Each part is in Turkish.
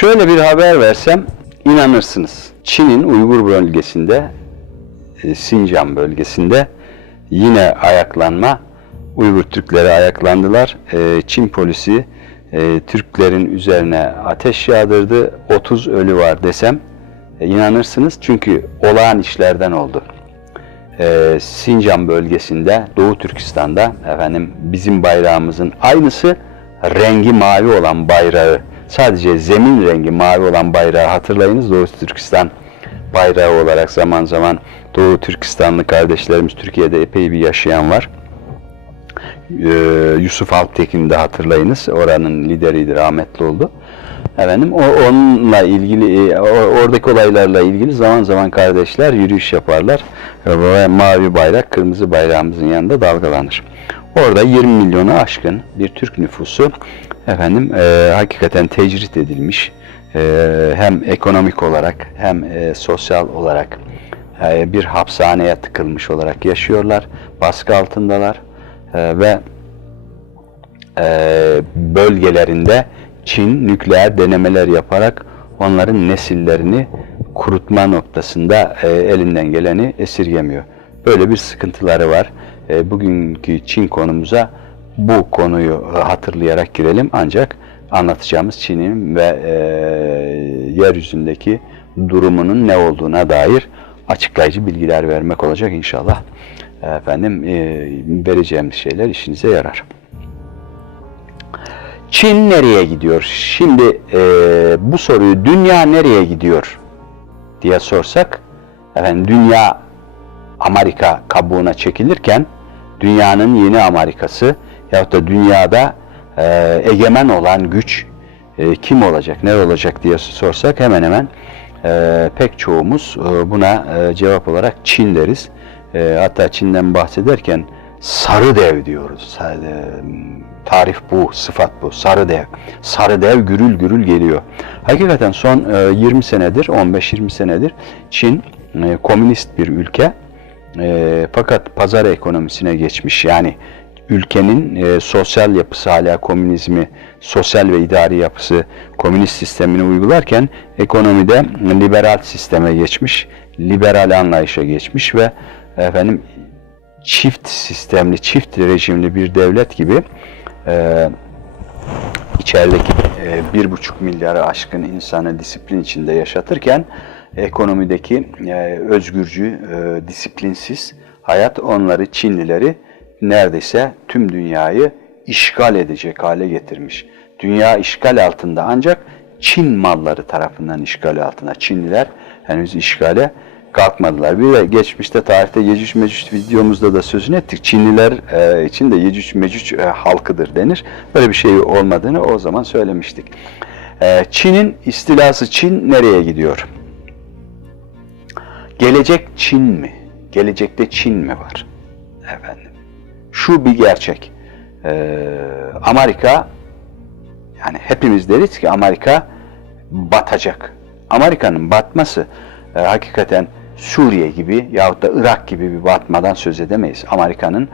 Şöyle bir haber versem inanırsınız. Çin'in Uygur bölgesinde, Sincan bölgesinde yine ayaklanma. Uygur Türkleri ayaklandılar. Çin polisi Türklerin üzerine ateş yağdırdı. 30 ölü var desem inanırsınız. Çünkü olağan işlerden oldu. Sincan bölgesinde, Doğu Türkistan'da bizim bayrağımızın aynısı, rengi mavi olan bayrağı, sadece zemin rengi mavi olan bayrağı hatırlayınız. Doğu Türkistan bayrağı olarak zaman zaman Doğu Türkistanlı kardeşlerimiz Türkiye'de epey bir yaşayan var. Yusuf Alptekin'i de hatırlayınız. Oranın lideriydi, rahmetli oldu. Onunla ilgili, oradaki olaylarla ilgili zaman zaman kardeşler yürüyüş yaparlar. Mavi bayrak, kırmızı bayrağımızın yanında dalgalanır. Orada 20 milyonu aşkın bir Türk nüfusu hakikaten tecrit edilmiş. Hem ekonomik olarak hem sosyal olarak bir hapishaneye tıkılmış olarak yaşıyorlar. Baskı altındalar. Ve bölgelerinde Çin nükleer denemeler yaparak onların nesillerini kurutma noktasında elinden geleni esirgemiyor. Böyle bir sıkıntıları var. Bugünkü Çin konumuza bu konuyu hatırlayarak girelim. Ancak anlatacağımız Çin'in ve yeryüzündeki durumunun ne olduğuna dair açıklayıcı bilgiler vermek olacak inşallah. Vereceğimiz şeyler işinize yarar. Çin nereye gidiyor? Şimdi bu soruyu dünya nereye gidiyor diye sorsak, dünya Amerika kabuğuna çekilirken dünyanın yeni Amerikası yahut da dünyada egemen olan güç kim olacak, ne olacak diye sorsak hemen hemen pek çoğumuz buna cevap olarak Çin deriz. Hatta Çin'den bahsederken sarı dev diyoruz. Tarif bu, sıfat bu. Sarı dev. Sarı dev gürül gürül geliyor. Hakikaten son 20 senedir, 15-20 senedir Çin komünist bir ülke. Fakat pazar ekonomisine geçmiş. Yani ülkenin sosyal yapısı hala komünizmi, sosyal ve idari yapısı komünist sistemini uygularken ekonomide liberal sisteme geçmiş, liberal anlayışa geçmiş ve çift sistemli, çift rejimli bir devlet gibi içerideki 1,5 milyarı aşkın insanı disiplin içinde yaşatırken ekonomideki özgürcü, disiplinsiz hayat onları, Çinlileri neredeyse tüm dünyayı işgal edecek hale getirmiş. Dünya işgal altında ancak Çin malları tarafından işgal altına. Çinliler henüz işgale kalkmadılar. Bir de geçmişte tarihte Yecüc Mecüc videomuzda da sözünü ettik. Çinliler için de Yecüc Mecüc halkıdır denir. Böyle bir şey olmadığını o zaman söylemiştik. Çin'in istilası, Çin nereye gidiyor? Gelecek Çin mi? Gelecekte Çin mi var? Şu bir gerçek. Amerika, yani hepimiz deriz ki Amerika batacak. Amerika'nın batması hakikaten Suriye gibi yahut da Irak gibi bir batmadan söz edemeyiz. Amerika'nın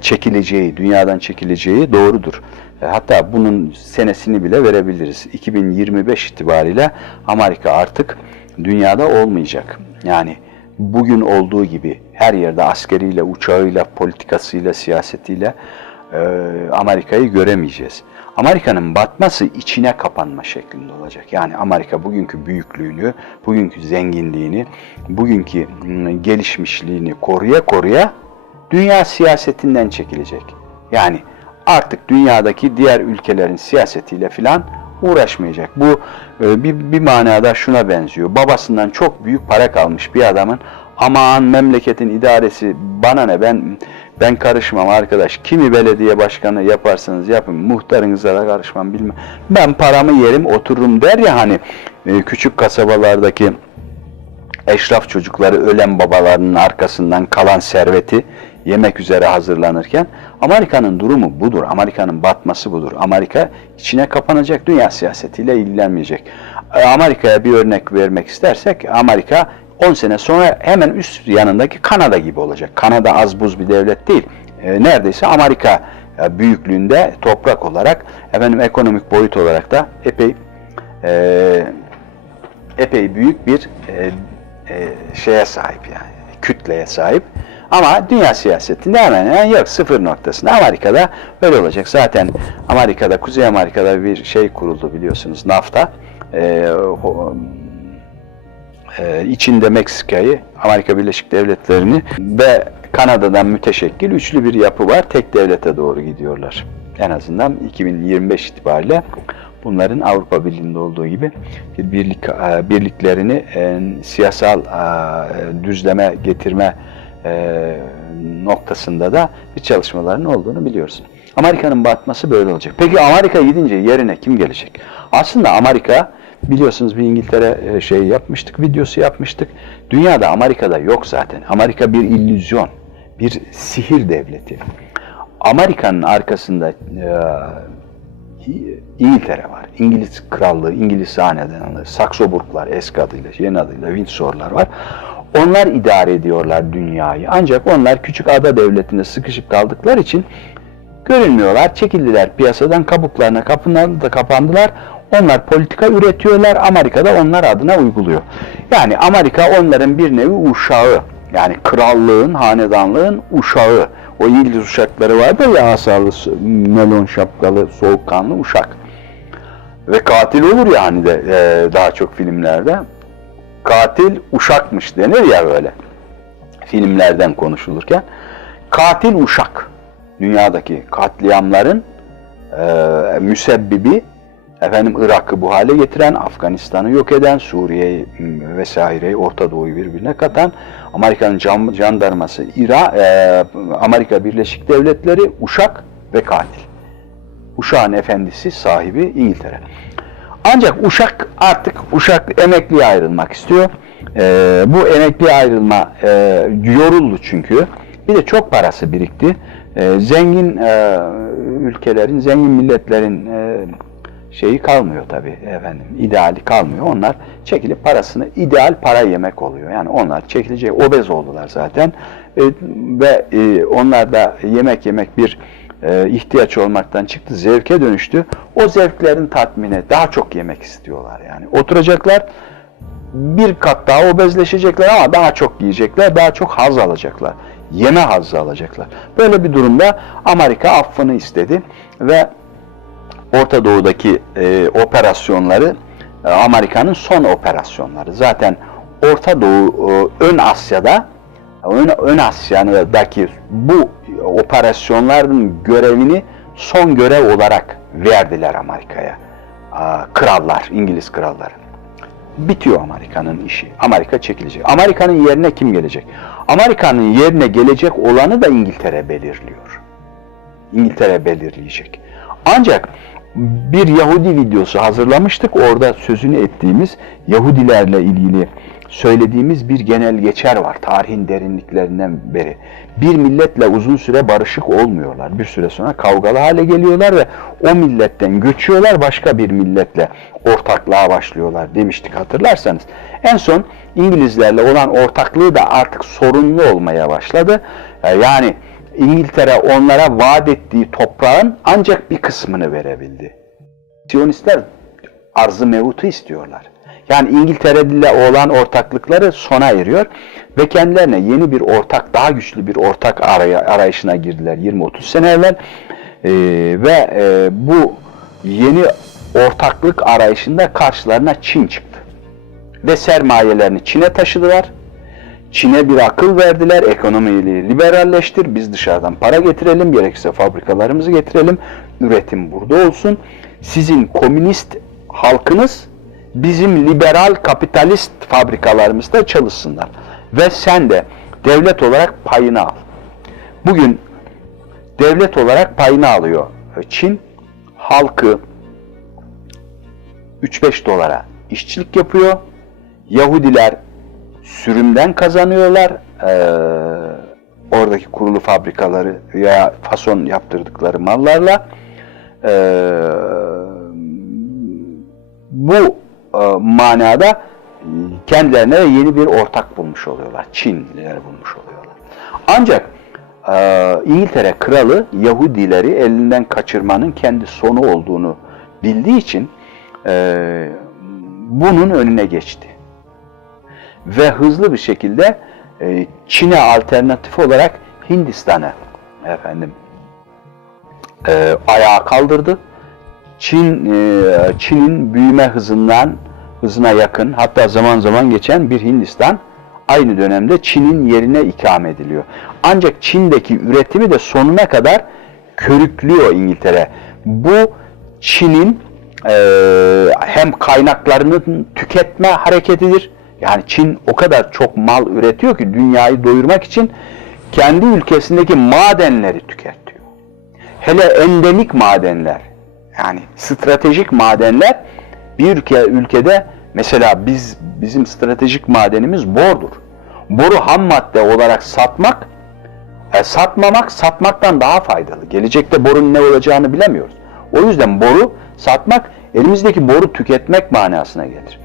çekileceği, dünyadan çekileceği doğrudur. Hatta bunun senesini bile verebiliriz. 2025 itibariyle Amerika artık dünyada olmayacak. Yani bugün olduğu gibi her yerde askeriyle, uçağıyla, politikasıyla, siyasetiyle Amerika'yı göremeyeceğiz. Amerika'nın batması içine kapanma şeklinde olacak. Yani Amerika bugünkü büyüklüğünü, bugünkü zenginliğini, bugünkü gelişmişliğini koruya koruya dünya siyasetinden çekilecek. Yani artık dünyadaki diğer ülkelerin siyasetiyle filan uğraşmayacak. Bu bir manada şuna benziyor. Babasından çok büyük para kalmış bir adamın, aman memleketin idaresi bana ne, ben karışmam arkadaş. Kimi belediye başkanı yaparsanız yapın, muhtarınıza da karışmam, bilmem. Ben paramı yerim otururum der ya hani küçük kasabalardaki eşraf çocukları ölen babalarının arkasından kalan serveti yemek üzere hazırlanırken Amerika'nın durumu budur. Amerika'nın batması budur. Amerika içine kapanacak, dünya siyasetiyle ilgilenmeyecek. Amerika'ya bir örnek vermek istersek Amerika 10 sene sonra hemen üst yanındaki Kanada gibi olacak. Kanada az buz bir devlet değil. Neredeyse Amerika büyüklüğünde toprak olarak, ekonomik boyut olarak da epey epey büyük bir şeye sahip, yani kütleye sahip. Ama dünya siyasetinde hemen hemen yok, sıfır noktasında. Amerika'da öyle olacak. Zaten Amerika'da, Kuzey Amerika'da bir şey kuruldu biliyorsunuz, NAFTA. İçinde Meksika'yı, Amerika Birleşik Devletleri'ni ve Kanada'dan müteşekkil üçlü bir yapı var. Tek devlete doğru gidiyorlar. En azından 2025 itibariyle bunların Avrupa Birliği'nde olduğu gibi bir birliklerini siyasal düzleme getirme noktasında da bir çalışmaların olduğunu biliyoruz. Amerika'nın batması böyle olacak. Peki Amerika gidince yerine kim gelecek? Aslında Amerika, biliyorsunuz bir İngiltere yapmıştık, videosu yapmıştık. Dünyada Amerika'da yok zaten. Amerika bir illüzyon, bir sihir devleti. Amerika'nın arkasında İngiltere var. İngiliz Krallığı, İngiliz Hanedanlığı, Saksoburglar eski adıyla, yeni adıyla Windsor'lar var. Onlar idare ediyorlar dünyayı. Ancak onlar küçük ada devletinde sıkışıp kaldıkları için görünmüyorlar, çekildiler piyasadan, kabuklarına kapandılar. Onlar politika üretiyorlar, Amerika da onlar adına uyguluyor. Yani Amerika onların bir nevi uşağı, yani krallığın, hanedanlığın uşağı. O İngiliz uşakları vardır ya, asalı, melon şapkalı, soğukkanlı uşak. Ve katil olur yani de daha çok filmlerde. Katil uşakmış denir ya böyle filmlerden konuşulurken. Katil uşak. Dünyadaki katliamların müsebbibi, Irak'ı bu hale getiren, Afganistan'ı yok eden, Suriye'yi vesaireyi, Orta Doğu'yu birbirine katan, Amerika'nın jandarması, Amerika Birleşik Devletleri, uşak ve katil. Uşağın efendisi, sahibi İngiltere. Ancak uşak emekliye ayrılmak istiyor. Bu emekliye ayrılma yoruldu çünkü. Bir de çok parası birikti. Zengin ülkelerin, zengin milletlerin şeyi kalmıyor tabii efendim, ideali kalmıyor. Onlar çekilip parasını, ideal para yemek oluyor. Yani onlar çekilecek, obez oldular zaten ve onlar da yemek bir ihtiyaç olmaktan çıktı, zevke dönüştü. O zevklerin tatmini, daha çok yemek istiyorlar yani. Oturacaklar, bir kat daha obezleşecekler ama daha çok yiyecekler, daha çok haz alacaklar. Yeme hazzı alacaklar. Böyle bir durumda Amerika affını istedi ve Orta Doğu'daki operasyonları Amerika'nın son operasyonları. Zaten Orta Doğu, Ön Asya'daki bu operasyonların görevini son görev olarak verdiler Amerika'ya. Krallar, İngiliz kralları. Bitiyor Amerika'nın işi. Amerika çekilecek. Amerika'nın yerine kim gelecek? Amerika'nın yerine gelecek olanı da İngiltere belirliyor. İngiltere belirleyecek. Ancak bir Yahudi videosu hazırlamıştık. Orada sözünü ettiğimiz, Yahudilerle ilgili söylediğimiz bir genel geçer var. Tarihin derinliklerinden beri. Bir milletle uzun süre barışık olmuyorlar. Bir süre sonra kavgalı hale geliyorlar ve o milletten göçüyorlar, başka bir milletle ortaklığa başlıyorlar demiştik, hatırlarsanız. En son İngilizlerle olan ortaklığı da artık sorunlu olmaya başladı. Yani İngiltere onlara vaat ettiği toprağın ancak bir kısmını verebildi. Siyonistler arz-ı mevutu istiyorlar. Yani İngiltere ile olan ortaklıkları sona eriyor ve kendilerine yeni bir ortak, daha güçlü bir ortak arayışına girdiler 20-30 sene evvel. Ve bu yeni ortaklık arayışında karşılarına Çin çıktı. Ve sermayelerini Çin'e taşıdılar. Çin'e bir akıl verdiler, ekonomiyi liberalleştir, biz dışarıdan para getirelim, gerekirse fabrikalarımızı getirelim, üretim burada olsun. Sizin komünist halkınız bizim liberal kapitalist fabrikalarımızda çalışsınlar. Ve sen de devlet olarak payını al. Bugün devlet olarak payını alıyor Çin. Halkı 3-5 dolara işçilik yapıyor. Yahudiler sürümden kazanıyorlar. Oradaki kurulu fabrikaları veya fason yaptırdıkları mallarla. Bu manada kendilerine yeni bir ortak bulmuş oluyorlar. Çinliler bulmuş oluyorlar. Ancak İngiltere kralı Yahudileri elinden kaçırmanın kendi sonu olduğunu bildiği için bunun önüne geçti. Ve hızlı bir şekilde Çin'e alternatif olarak Hindistan'ı ayağa kaldırdı. Çin'in büyüme hızına yakın, hatta zaman zaman geçen bir Hindistan aynı dönemde Çin'in yerine ikame ediliyor. Ancak Çin'deki üretimi de sonuna kadar körüklüyor İngiltere. Bu Çin'in hem kaynaklarını tüketme hareketidir. Yani Çin o kadar çok mal üretiyor ki dünyayı doyurmak için kendi ülkesindeki madenleri tüketiyor. Hele endemik madenler, yani stratejik madenler bir ülkede mesela bizim stratejik madenimiz bordur. Boru ham madde olarak satmamak satmaktan daha faydalı. Gelecekte borun ne olacağını bilemiyoruz. O yüzden boru satmak elimizdeki boru tüketmek manasına gelir.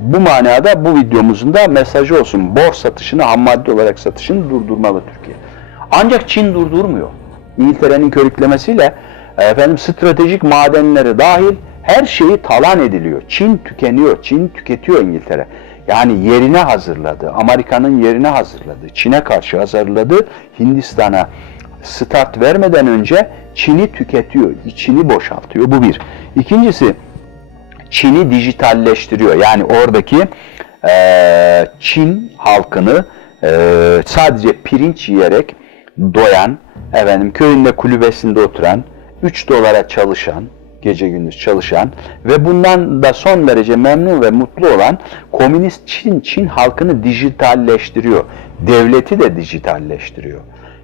Bu manada bu videomuzun da mesajı olsun. Bor satışını, ham madde olarak satışını durdurmalı Türkiye. Ancak Çin durdurmuyor. İngiltere'nin körüklemesiyle stratejik madenleri dahil her şeyi talan ediliyor. Çin tükeniyor. Çin tüketiyor İngiltere. Yani yerine hazırladı. Amerika'nın yerine hazırladı. Çin'e karşı hazırladı. Hindistan'a start vermeden önce Çin'i tüketiyor. İçini boşaltıyor. Bu bir. İkincisi, Çin'i dijitalleştiriyor. Yani oradaki Çin halkını sadece pirinç yiyerek doyan, köyünde kulübesinde oturan, 3 dolara çalışan, gece gündüz çalışan ve bundan da son derece memnun ve mutlu olan komünist Çin halkını dijitalleştiriyor. Devleti de dijitalleştiriyor.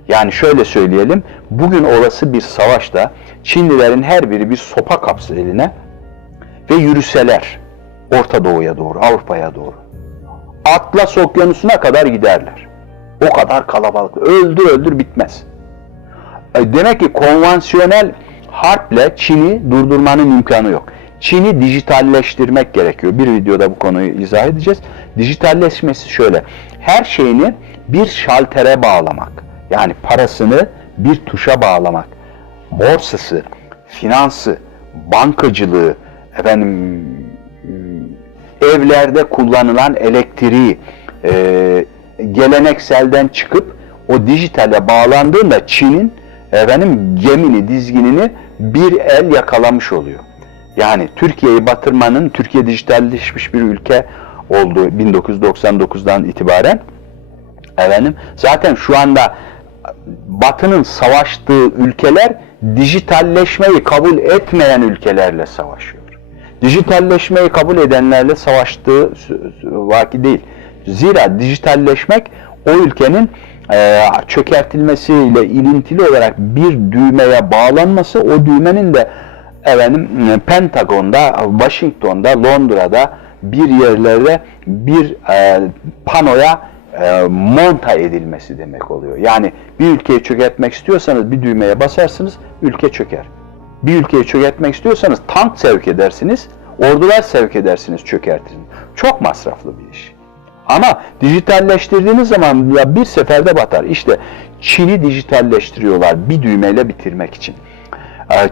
Yani şöyle söyleyelim, bugün olası bir savaşta Çinlilerin her biri bir sopa kapsa eline ve yürüseler Orta Doğu'ya doğru, Avrupa'ya doğru, Atlas Okyanusu'na kadar giderler. O kadar kalabalık. Öldür bitmez. Demek ki konvansiyonel harple Çin'i durdurmanın imkanı yok. Çin'i dijitalleştirmek gerekiyor. Bir videoda bu konuyu izah edeceğiz. Dijitalleşmesi şöyle. Her şeyini bir şaltere bağlamak. Yani parasını bir tuşa bağlamak. Borsası, finansı, bankacılığı, evlerde kullanılan elektriği, gelenekselden çıkıp o dijitale bağlandığında Çin'in gemini, dizginini bir el yakalamış oluyor. Yani Türkiye'yi batırmanın, Türkiye dijitalleşmiş bir ülke oldu 1999'dan itibaren. Zaten şu anda Batı'nın savaştığı ülkeler dijitalleşmeyi kabul etmeyen ülkelerle savaşıyor. Dijitalleşmeyi kabul edenlerle savaştığı vaki değil. Zira dijitalleşmek o ülkenin çökertilmesiyle ilintili olarak bir düğmeye bağlanması, o düğmenin de Pentagon'da, Washington'da, Londra'da bir yerlerde bir panoya monta edilmesi demek oluyor. Yani bir ülkeyi çökertmek istiyorsanız bir düğmeye basarsınız, ülke çöker. Bir ülkeyi çökertmek istiyorsanız tank sevk edersiniz, ordular sevk edersiniz, çökertirsiniz. Çok masraflı bir iş. Ama dijitalleştirdiğiniz zaman ya bir seferde batar. İşte Çin'i dijitalleştiriyorlar bir düğmeyle bitirmek için.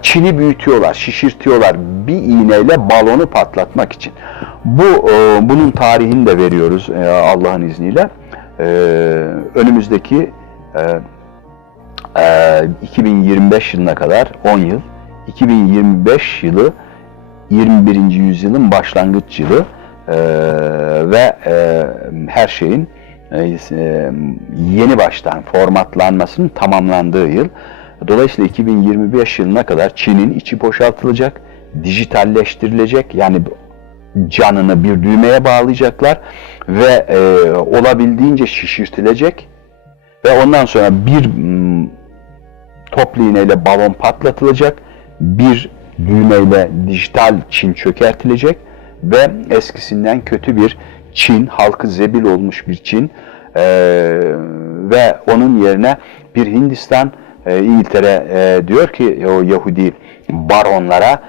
Çin'i büyütüyorlar, şişirtiyorlar bir iğneyle balonu patlatmak için. Bunun tarihini de veriyoruz Allah'ın izniyle. Önümüzdeki 2025 yılına kadar 10 yıl, 2025 yılı 21. yüzyılın başlangıç yılı ve her şeyin yeni baştan formatlanmasının tamamlandığı yıl. Dolayısıyla 2025 yılına kadar Çin'in içi boşaltılacak, dijitalleştirilecek, yani canını bir düğmeye bağlayacaklar ve olabildiğince şişirtilecek ve ondan sonra bir toplu iğneyle balon patlatılacak, bir düğmeyle dijital Çin çökertilecek ve eskisinden kötü bir Çin, halkı zebil olmuş bir Çin ve onun yerine bir Hindistan, İngiltere diyor ki o Yahudi baronlara,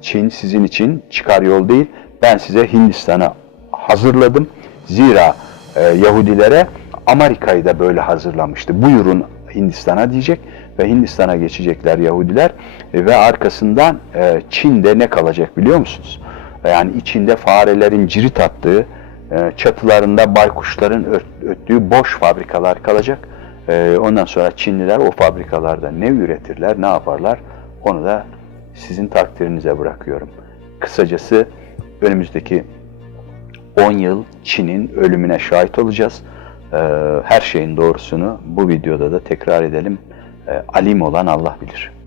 Çin sizin için çıkar yol değil, ben size Hindistan'ı hazırladım. Zira Yahudilere Amerika'yı da böyle hazırlamıştı. Buyurun Hindistan'a diyecek ve Hindistan'a geçecekler Yahudiler ve arkasından Çin'de ne kalacak biliyor musunuz? Yani içinde farelerin cirit attığı, çatılarında baykuşların öttüğü boş fabrikalar kalacak. Ondan sonra Çinliler o fabrikalarda ne üretirler, ne yaparlar, onu da sizin takdirinize bırakıyorum. Kısacası önümüzdeki 10 yıl Çin'in ölümüne şahit olacağız. Her şeyin doğrusunu bu videoda da tekrar edelim. Alim olan Allah bilir.